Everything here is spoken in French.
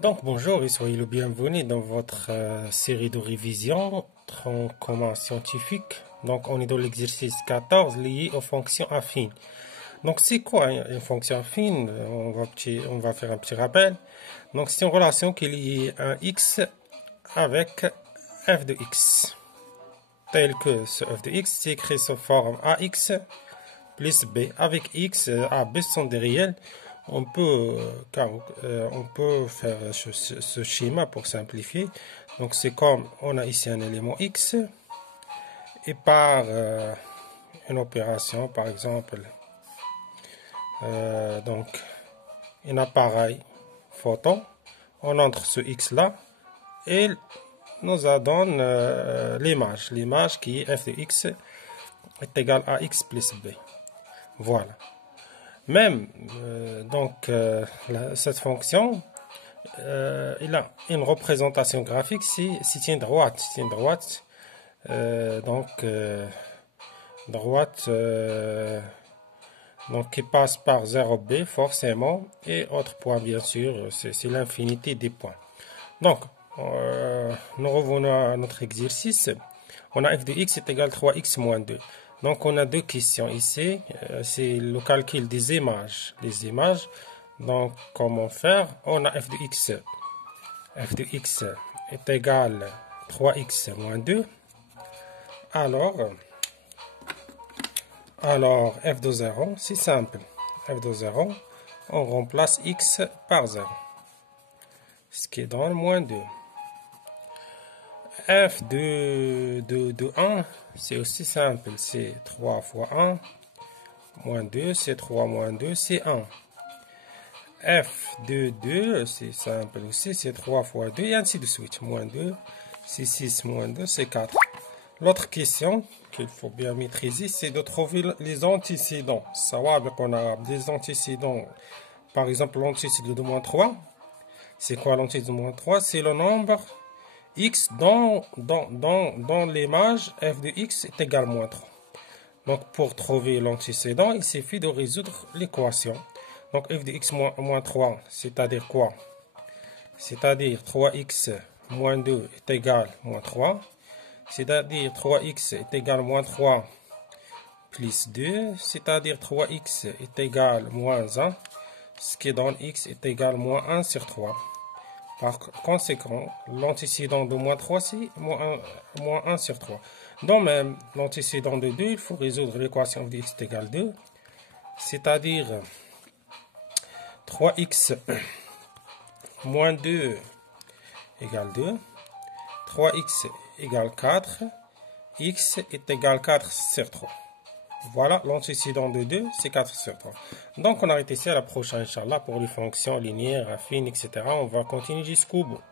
Donc bonjour et soyez le bienvenu dans votre série de révision tronc commun scientifique. Donc on est dans l'exercice 14 lié aux fonctions affines. Donc c'est quoi une fonction affine? On va faire un petit rappel. Donc c'est une relation qui est liée à x avec f de x. Tel que ce f de x, c'est écrit sous forme ax plus b. Avec x, a, b sont des réels. On peut faire ce schéma pour simplifier. Donc c'est comme on a ici un élément x et par une opération, par exemple, donc un appareil photon, on entre ce x là et nous donne l'image qui est f de x est égale à x plus b. Voilà. Même, cette fonction, il a une représentation graphique, c'est une droite. C'est une droite, qui passe par 0b, forcément, et autre point, bien sûr, c'est l'infinité des points. Donc, nous revenons à notre exercice. On a f de x est égal à 3x moins 2. Donc, on a deux questions ici. C'est le calcul des images. Les images. Donc, comment faire? On a f de x. F de x est égal à 3x moins 2. Alors, f de 0, c'est simple. F de 0, on remplace x par 0. Ce qui donne moins 2. F de 1, c'est aussi simple, c'est 3 fois 1, moins 2, c'est 3 moins 2, c'est 1. F de 2, c'est simple aussi, c'est 3 fois 2, et ainsi de suite. Moins 2, c'est 6, moins 2, c'est 4. L'autre question qu'il faut bien maîtriser, c'est de trouver les antécédents. Savoir qu'on a des antécédents, par exemple l'antécédent de moins 3. C'est quoi l'antécédent de moins 3? C'est le nombre x dans l'image f de x est égal à moins 3. Donc, pour trouver l'antécédent, il suffit de résoudre l'équation. Donc, f de x moins 3, c'est-à-dire quoi? C'est-à-dire 3x moins 2 est égal à moins 3. C'est-à-dire 3x est égal à moins 3 plus 2. C'est-à-dire 3x est égal à moins 1. Ce qui donne x est égal à moins 1 sur 3. Par conséquent, l'antécédent de moins 3, c'est moins 1 sur 3. Donc même, l'antécédent de 2, il faut résoudre l'équation de x est égal à 2. C'est-à-dire 3x moins 2 égale 2. 3x égale 4. X est égal à 4 sur 3. Voilà, l'antécédent de 2, c'est 4 sur 3. Donc, on arrête ici à la prochaine, Inch'Allah, pour les fonctions linéaires, affines, etc. On va continuer jusqu'au bout.